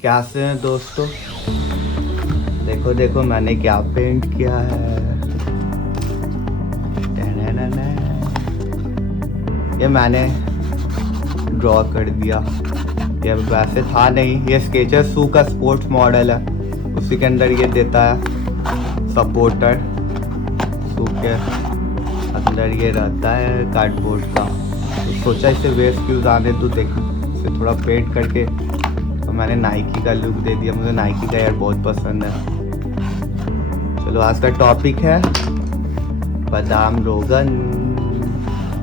कैसे हैं दोस्तों? देखो देखो मैंने क्या पेंट किया है। ये मैंने ड्रॉ कर दिया। ये वैसे था नहीं, ये स्केचर्स सू का स्पोर्ट्स मॉडल है, उसी के अंदर ये देता है सपोर्टर। सू के अंदर ये रहता है कार्डबोर्ड का, तो सोचा इसे वेस्ट क्यों जाने दूँ, देखो इसे थोड़ा पेंट करके। तो मैंने नाइकी का लुक दे दिया, मुझे नाइकी का यार बहुत पसंद है। चलो आज का टॉपिक है बादाम रोगन।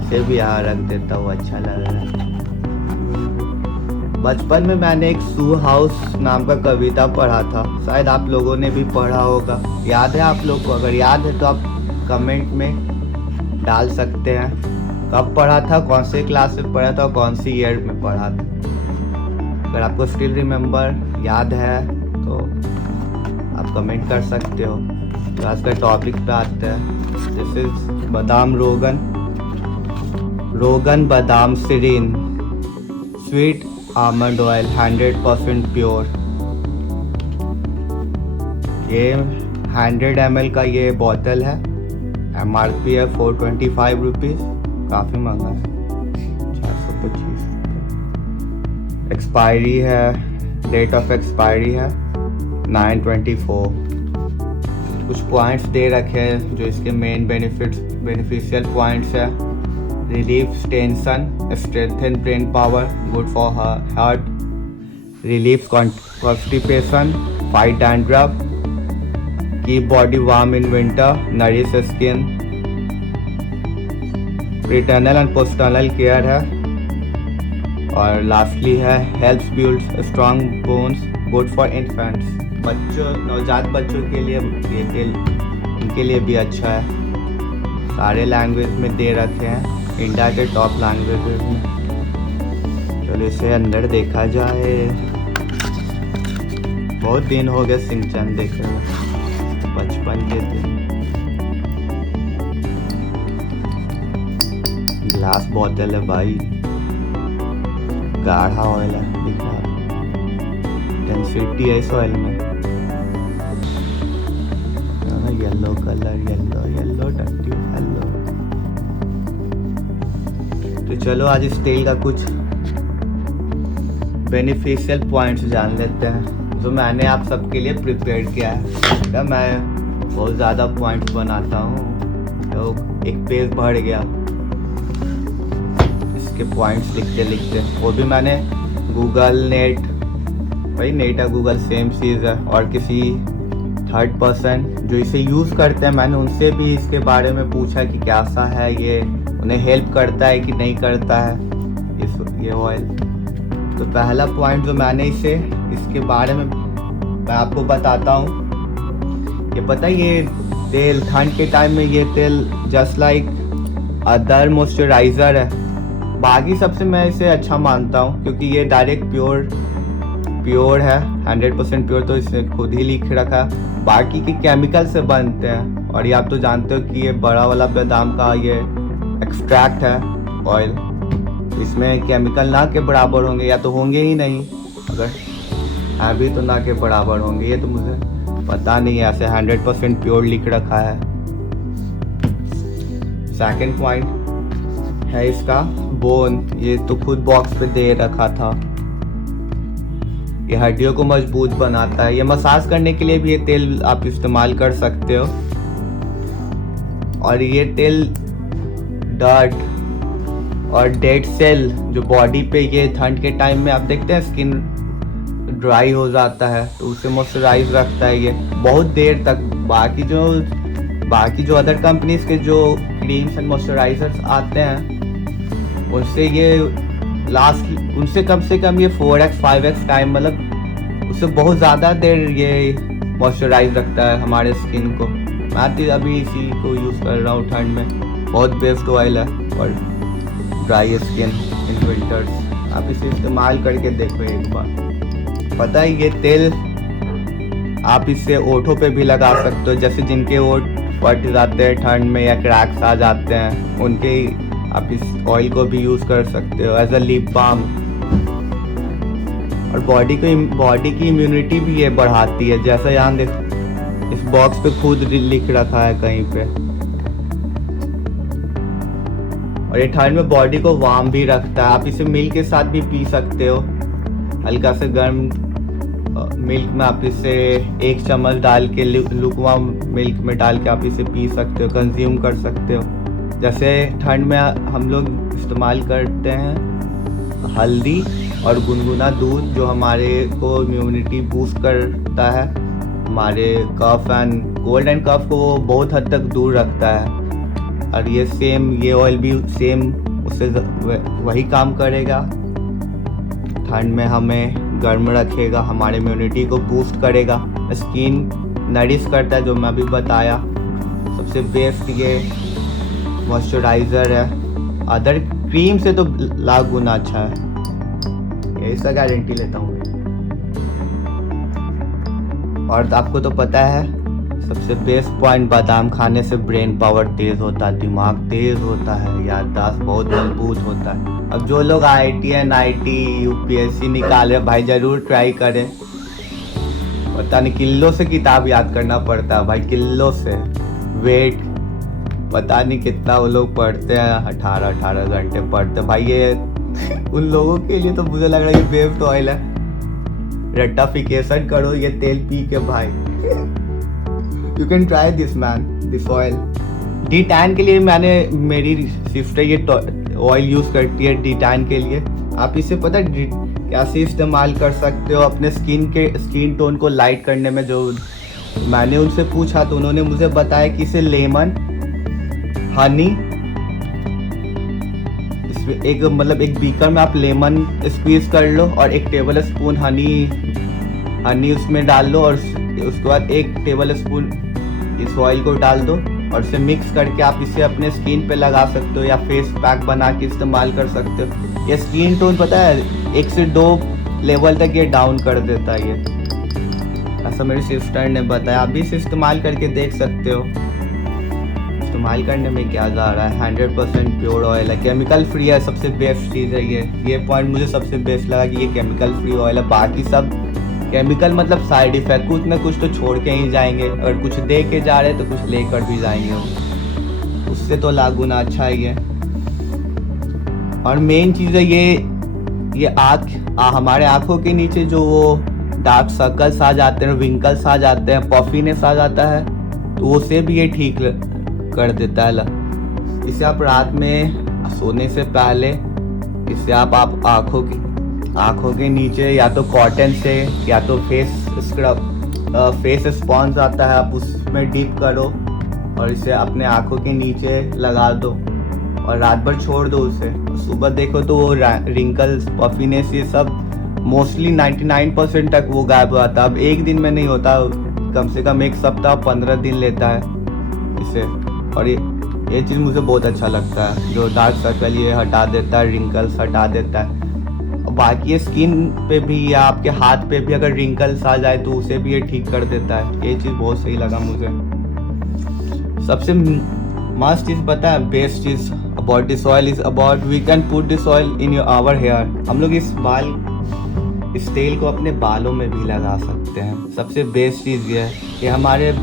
से भी यहाँ रख देता हूँ, अच्छा लग रहा है। बचपन में मैंने एक सू हाउस नाम का कविता पढ़ा था, शायद आप लोगों ने भी पढ़ा होगा। याद है आप लोग को? अगर याद है तो आप कमेंट में डाल सकते हैं। कब पढ़ा था, कौन से क्लास में पढ़ा था, कौन सी ईयर में पढ़ा था। अगर आपको स्टिल रिमेम्बर याद है तो आप कमेंट कर सकते हो। तो आज का टॉपिक पे आते हैं। दिस इज बादाम रोगन बादाम सीरीन स्वीट आमंड ऑयल 100% प्योर। ये 100 ml का ये बॉटल है। MRP है 425 रुपीज़, काफ़ी महंगा है, 425 रुपये। एक्सपायरी है, डेट ऑफ एक्सपायरी है 9/24। कुछ पॉइंट्स दे रखे हैं जो इसके मेन बेनिफिशियल पॉइंट्स है। Relief tension, strengthen brain power, good for heart, relief constipation, fight dandruff, keep body warm in winter, nourish skin, prenatal and postnatal care है। और लास्टली है helps build strong bones, good for infants. बच्चों, नवजात बच्चों के लिए ये तेल उनके लिए भी अच्छा है। सारे लैंग्वेज में दे रखे हैं, इंडिया के टॉप लैंग्वेज में। चलो इसे अंदर देखा जाए। बहुत दिन हो गए सिंचन देखे हुए, बचपन के दिन। ग्लास बोतल है भाई, गाढ़ा ऑयल है, दिख रहा है, डेंसिटी है इस ऑयल में। येलो कलर, येलो डंडी येलो। तो चलो आज इस तेल का कुछ बेनिफिशियल पॉइंट्स जान लेते हैं जो मैंने आप सबके लिए प्रिपेयर किया है। क्या मैं बहुत ज़्यादा पॉइंट्स बनाता हूँ तो एक पेज भर गया इसके पॉइंट्स लिखते लिखते। वो भी मैंने गूगल नेट, भाई नेट है गूगल सेम चीज़ है, और किसी थर्ड पर्सन जो इसे यूज़ करते हैं मैंने उनसे भी इसके बारे में पूछा कि कैसा है ये, उन्हें हेल्प करता है कि नहीं करता है ये ऑयल। तो पहला पॉइंट जो मैंने इसके बारे में मैं आपको बताता हूँ। ये पता है, ये तेल ठंड के टाइम में ये तेल जस्ट लाइक अदर मॉइस्चराइज़र है। बाकी सबसे मैं इसे अच्छा मानता हूँ क्योंकि ये डायरेक्ट प्योर है, 100% प्योर, तो इसने खुद ही लिख रखा। बाकी के केमिकल से बनते हैं, और ये आप तो जानते हो कि ये बड़ा वाला बादाम का ये एक्सट्रैक्ट है ऑयल, इसमें केमिकल ना के बराबर होंगे, या तो होंगे ही नहीं, अगर है भी तो ना के बराबर होंगे। ये तो मुझे पता नहीं है, ऐसे 100% प्योर लिख रखा है। सेकंड पॉइंट है इसका बोन, ये तो खुद बॉक्स पे दे रखा था। ये हड्डियों को मजबूत बनाता है। ये मसाज करने के लिए भी ये तेल आप इस्तेमाल कर सकते हो। और ये तेल डर्ट और डेड सेल जो बॉडी पे, ये ठंड के टाइम में आप देखते हैं स्किन ड्राई हो जाता है, तो उसे मॉइस्चराइज रखता है ये बहुत देर तक। बाकी जो अदर कंपनीज के जो क्रीम्स एंड मॉइस्चराइजर्स आते हैं उनसे कम से कम ये 4x 5x टाइम, मतलब उससे बहुत ज़्यादा देर ये मॉइस्चराइज रखता है हमारे स्किन को। मैं तो अभी इसी को यूज़ कर रहा हूँ ठंड में, बहुत बेस्ट ऑयल है और ड्राई स्किन इन विंटर्स। आप इसे इस्तेमाल करके देखो एक बार। पता है ये तेल आप इससे ओठों पे भी लगा सकते हो, जैसे जिनके ओठ फट जाते हैं ठंड में या क्रैक्स आ जाते हैं, उनके आप इस ऑयल को भी यूज़ कर सकते हो एज अ लिप बाम। और बॉडी की इम्यूनिटी भी ये बढ़ाती है, जैसा यहाँ देख इस बॉक्स पे खुद लिख रखा है कहीं पे। और ये ठंड में बॉडी को वार्म भी रखता है। आप इसे मिल्क के साथ भी पी सकते हो, हल्का से गर्म मिल्क में आप इसे 1 चम्मच डाल के लुकवार्म मिल्क में डाल के आप इसे पी सकते हो, कंज्यूम कर सकते हो। जैसे ठंड में हम लोग इस्तेमाल करते हैं हल्दी और गुनगुना दूध, जो हमारे को इम्यूनिटी बूस्ट करता है, हमारे कफ एंड कोल्ड एंड कफ को बहुत हद तक दूर रखता है। और ये ऑयल भी सेम उससे वही काम करेगा, ठंड में हमें गर्म रखेगा, हमारे इम्यूनिटी को बूस्ट करेगा, स्किन नरिश करता है, जो मैं अभी बताया। सबसे बेस्ट ये मॉइस्चराइज़र है, अदर क्रीम से तो लाख गुना अच्छा है, ऐसा गारंटी लेता हूँ। और आपको तो पता है सबसे बेस्ट पॉइंट, बादाम खाने से ब्रेन पावर तेज होता है, दिमाग तेज होता है, याददाश्त बहुत मजबूत होता है। अब जो लोग IIT NIT UPSC निकाल रहे भाई, जरूर ट्राई करें। पता नहीं किलो से किताब याद करना पड़ता है भाई, किलो से वेट पता नहीं कितना वो लोग पढ़ते हैं, 18 घंटे पढ़ते भाई। ये उन लोगों के लिए तो मुझे लग रहा है बेस्ट ऑयल है, रेक्टिफिकेशन करो ये तेल पी के भाई। You can try this man, this oil. D tan के लिए मेरी सिस्टर ये ऑयल यूज़ करती है डी टैन के लिए। आप इसे पता कैसे इस्तेमाल कर सकते हो अपने स्किन टोन को लाइट करने में। जो मैंने उनसे पूछा तो उन्होंने मुझे बताया कि इसे लेमन, हनी, इसमें एक बीकर में आप लेमन स्क्वीज कर लो और 1 टेबल स्पून हनी उसमें डाल लो, और उसके बाद 1 टेबल स्पून इस ऑयल को डाल दो और इसे मिक्स करके आप इसे अपने स्किन पे लगा सकते हो या फेस पैक बना के इस्तेमाल कर सकते हो। ये स्किन टोन पता है 1 से 2 लेवल तक ये डाउन कर देता है, ये ऐसा मेरी सिस्टर ने बताया। आप भी इसे इस्तेमाल करके देख सकते हो। इस्तेमाल करने में क्या जा रहा है, 100% प्योर ऑयल है, केमिकल फ्री है, सबसे बेस्ट चीज़ है ये पॉइंट मुझे सबसे बेस्ट लगा कि ये केमिकल फ्री ऑयल है। बाकी सब केमिकल मतलब साइड इफेक्ट, कुछ ना कुछ तो छोड़ के ही जाएंगे, अगर कुछ दे के जा रहे तो कुछ लेकर भी जाएंगे, उससे तो लाख गुना अच्छा है ये। और मेन चीज़ है ये हमारे आँखों के नीचे जो वो डार्क सर्कल्स आ जाते हैं, विंकल्स आ जाते हैं, पफीनेस आ जाता है, तो उसे भी ये ठीक कर देता है। इसे आप रात में सोने से पहले इसे आप आँखों के नीचे या तो कॉटन से या तो फेस स्पॉन्ज आता है, आप उसमें डीप करो और इसे अपने आँखों के नीचे लगा दो और रात भर छोड़ दो उसे। सुबह देखो तो वो रिंकल्स, पफीनेस, ये सब मोस्टली 99% तक वो गायब हो जाता है। अब 1 दिन में नहीं होता, कम से कम 1 सप्ताह 15 दिन लेता है इसे। और ये चीज़ मुझे बहुत अच्छा लगता है, जो डार्क सर्कल ये हटा देता है, रिंकल्स हटा देता है। बाकी स्किन पे भी या आपके हाथ पे भी अगर रिंकल्स आ जाए तो उसे भी ये ठीक कर देता है। ये चीज़ बहुत सही लगा मुझे। सबसे मस्त चीज़ पता है, बेस्ट चीज़ about this oil is about we can put this oil in our hair. हम लोग इस तेल को अपने बालों में भी लगा सकते हैं। सबसे बेस्ट चीज़ ये है कि हमारे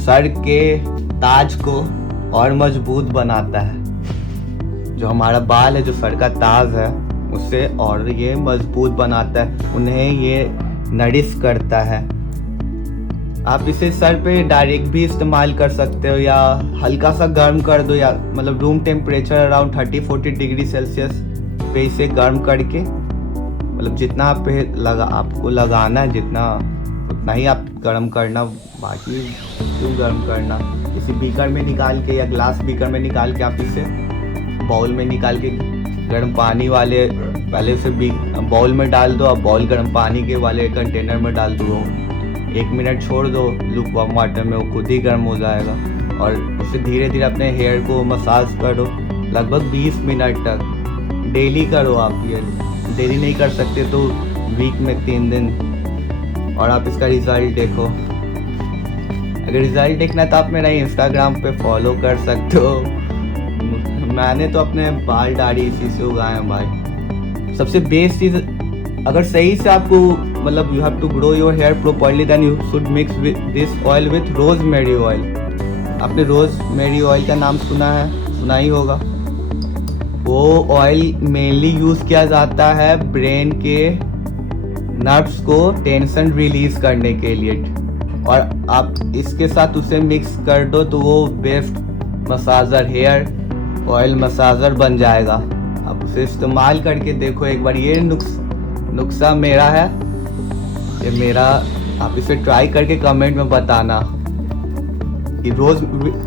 सर के ताज को और मजबूत बनाता है। जो हमारा बाल है, जो सर का ताज है, उससे और ये मजबूत बनाता है, उन्हें ये नरिश करता है। आप इसे सर पे डायरेक्ट भी इस्तेमाल कर सकते हो या हल्का सा गर्म कर दो, या मतलब room temperature around 30-40 degree Celsius पे इसे गर्म करके, मतलब जितना आपको लगाना है जितना उतना ही आप गर्म करना, बाकी क्यों गर्म करना। किसी बीकर में निकाल के या ग्लास बीकर में निकाल के आप इसे बाउल में निकाल के गर्म पानी वाले पहले से बाउल में डाल दो, अब बाउल गर्म पानी के वाले कंटेनर में डाल दो, 1 मिनट छोड़ दो लुकवार्म वाटर में, वो खुद ही गर्म हो जाएगा। और उससे धीरे धीरे अपने हेयर को मसाज करो लगभग 20 मिनट तक। डेली करो आप, ये डेली नहीं कर सकते तो वीक में 3 दिन, और आप इसका रिज़ल्ट देखो। अगर रिज़ल्ट देखना तो आप मेरा इंस्टाग्राम पे फॉलो कर सकते हो। मैंने तो अपने बाल दाढ़ी इसी से उगाए हैं भाई। सबसे बेस्ट चीज़ अगर सही से आपको मतलब you have to grow your hair properly then you should mix this oil with rosemary oil. आपने रोजमेरी ऑयल का नाम सुना ही होगा। वो ऑयल मेनली यूज किया जाता है ब्रेन के नर्व्स को टेंशन रिलीज करने के लिए, और आप इसके साथ उसे मिक्स कर दो तो वो best massager, hair oil massager बन जाएगा। आप उसे इस्तेमाल करके देखो एक बार। ये नुस्खा मेरा है, ये मेरा, आप इसे ट्राई करके कमेंट में बताना।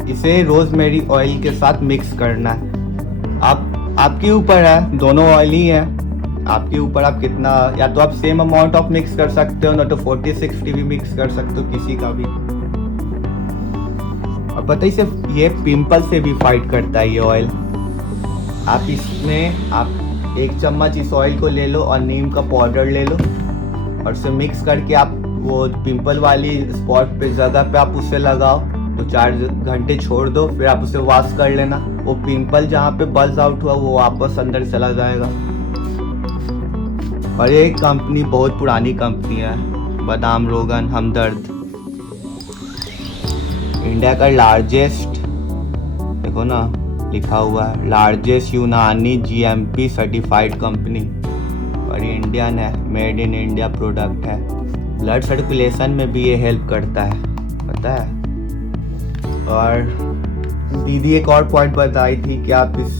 इसे रोजमेरी ऑयल के साथ मिक्स करना है। आपके ऊपर है, दोनों ऑयल ही है, आपके ऊपर आप कितना, या तो आप सेम अमाउंट ऑफ मिक्स कर सकते हो, ना तो 40-60 भी मिक्स कर सकते हो किसी का भी। और पता ही सिर्फ ये पिंपल से भी फाइट करता है ये ऑयल। आप इसमें आप 1 चम्मच इस ऑयल को ले लो और नीम का पाउडर ले लो और उसे मिक्स करके आप वो पिंपल वाली स्पॉट पे जगह पे आप उसे लगाओ, तो 4 घंटे छोड़ दो, फिर आप उसे वॉश कर लेना। वो पिंपल जहाँ पे बल्ज आउट हुआ वो वापस अंदर चला जाएगा। और ये कंपनी बहुत पुरानी कंपनी है, बादाम रोगन हमदर्द, इंडिया का लार्जेस्ट, देखो ना लिखा हुआ है, लार्जेस्ट यूनानी GMP सर्टिफाइड कंपनी, और ये इंडियन है, मेड इन इंडिया प्रोडक्ट है। ब्लड सर्कुलेशन में भी ये हेल्प करता है, पता है। और दीदी एक और पॉइंट बताई थी कि आप इस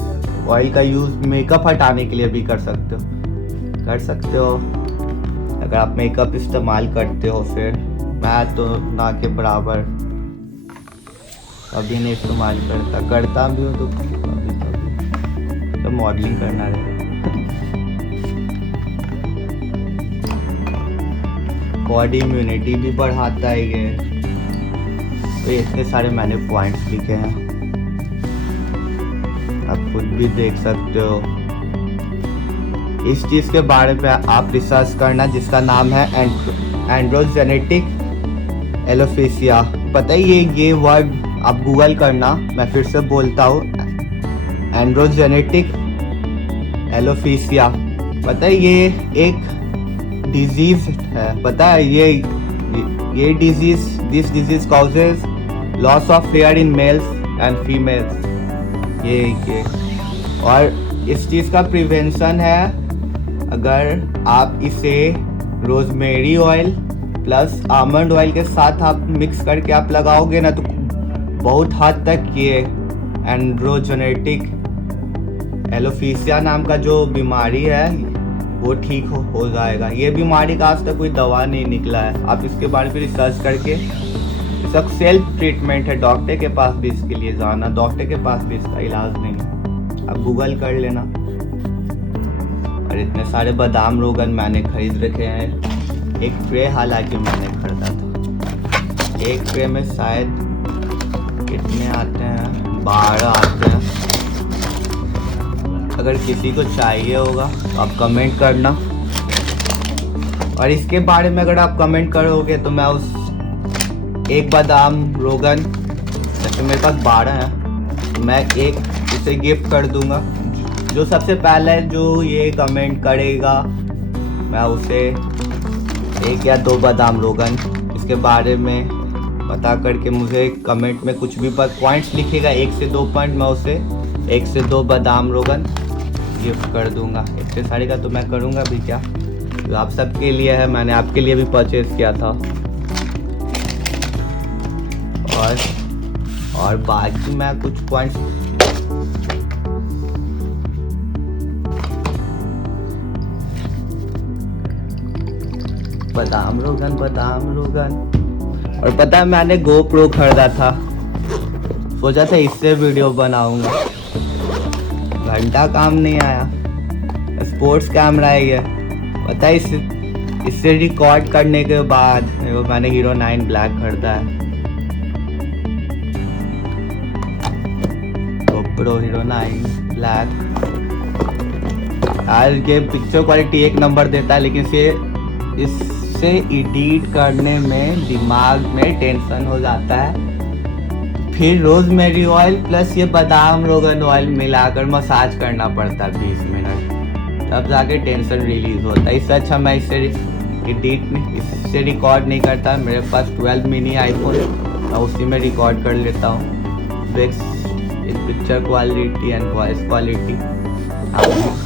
ऑयल का यूज़ मेकअप हटाने के लिए भी कर सकते हो। अगर आप मेकअप इस्तेमाल करते हो, फिर मैं तो ना के बराबर अभी नहीं इस्तेमाल करता भी हूँ, तो कभी तो मॉडलिंग करना रहे। बॉडी इम्यूनिटी भी बढ़ाता है ये। तो इतने सारे मैंने पॉइंट्स लिखे हैं, आप खुद भी देख सकते हो। इस चीज़ के बारे में आप रिसर्च करना, जिसका नाम है एंड्रोजेनेटिक एलोपेशिया। पता ही ये वर्ड आप गूगल करना, मैं फिर से बोलता हूँ, एंड्रोजेनेटिक एलोपेशिया। पता है ये एक डिजीज है, पता है ये this disease causes loss of here in males and females. ये और इस चीज़ का प्रिवेंशन है, अगर आप इसे rosemary oil plus almond oil के साथ आप मिक्स करके आप लगाओगे ना, तो बहुत हद तक ये एंड्रोजेनेटिक एलोपेशिया नाम का जो बीमारी है वो ठीक हो जाएगा। ये बीमारी का आज तक कोई दवा नहीं निकला है। आप इसके बारे में रिसर्च करके, इसका सेल्फ ट्रीटमेंट है, डॉक्टर के पास भी इसके लिए जाना, डॉक्टर के पास भी इसका इलाज नहीं है, आप गूगल कर लेना। और इतने सारे बादाम रोगन मैंने खरीद रखे हैं। एक ट्रे हालांकि मैंने खरीदा था, एक ट्रे में शायद कितने आते हैं, 12 आते हैं। अगर किसी को चाहिए होगा तो आप कमेंट करना, और इसके बारे में अगर आप कमेंट करोगे तो मैं उस एक बादाम रोगन, जैसे मेरे पास 12 हैं, मैं एक उसे गिफ्ट कर दूंगा। जो सबसे पहले जो ये कमेंट करेगा, मैं उसे 1 या 2 बादाम रोगन इसके बारे में पता करके मुझे कमेंट में कुछ भी पॉइंट्स लिखेगा, 1 से 2 पॉइंट, मैं उसे 1 से 2 बादाम रोगन गिफ्ट कर दूंगा। इतने सारे का तो मैं करूंगा भी क्या, तो आप सबके लिए है, मैंने आपके लिए भी परचेज किया था। और बाकी मैं कुछ पॉइंट्स बादाम रोगन। और पता है मैंने GoPro खरीदा था, सोचा था इससे वीडियो बनाऊंगा, घंटा काम नहीं आया। स्पोर्ट्स कैमरा है ये, पता है इससे रिकॉर्ड करने के बाद मैंने हीरो 9 ब्लैक खरीदा है, GoPro हीरो 9 ब्लैक। यार ये पिक्चर क्वालिटी 1 नंबर देता है, लेकिन इससे एडिट करने में दिमाग में टेंशन हो जाता है। फिर रोजमेरी ऑयल प्लस ये बादाम रोगन ऑयल मिलाकर मसाज करना पड़ता है 20 मिनट, तब जाके टेंशन रिलीज होता है। इससे अच्छा मैं इससे रिकॉर्ड नहीं करता। मेरे पास 12 मिनी आईफोन, मैं उसी में रिकॉर्ड कर लेता हूँ। Picture quality and voice quality,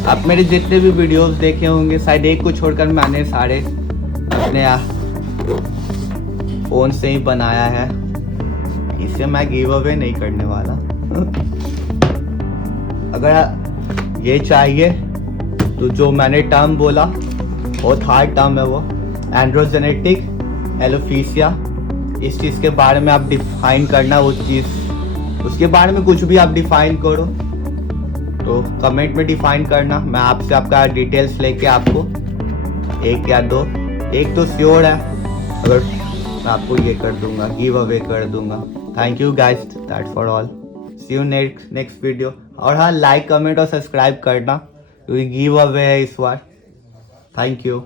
आप मेरे जितने भी वीडियोस देखे होंगे शायद एक को छोड़कर मैंने सारे अपने फ़ोन से ही बनाया है। इसे मैं गिव अवे नहीं करने वाला। अगर ये चाहिए तो जो मैंने टर्म बोला बहुत हार्ड टर्म है, वो एंड्रोजेनेटिक एलोपेशिया, इस चीज़ के बारे में आप डिफाइन करना। वो चीज़, उसके बारे में कुछ भी आप डिफाइन करो तो कमेंट में डिफाइन करना। मैं आपसे आपका डिटेल्स लेके आपको 1 या 2, एक तो श्योर है, अगर मैं आपको ये कर दूंगा, गिव अवे कर दूंगा। Thank you guys, that's for all, see you next video. और हाँ, लाइक कमेंट और सब्सक्राइब करना क्योंकि गिव अवे है इस बार। Thank you.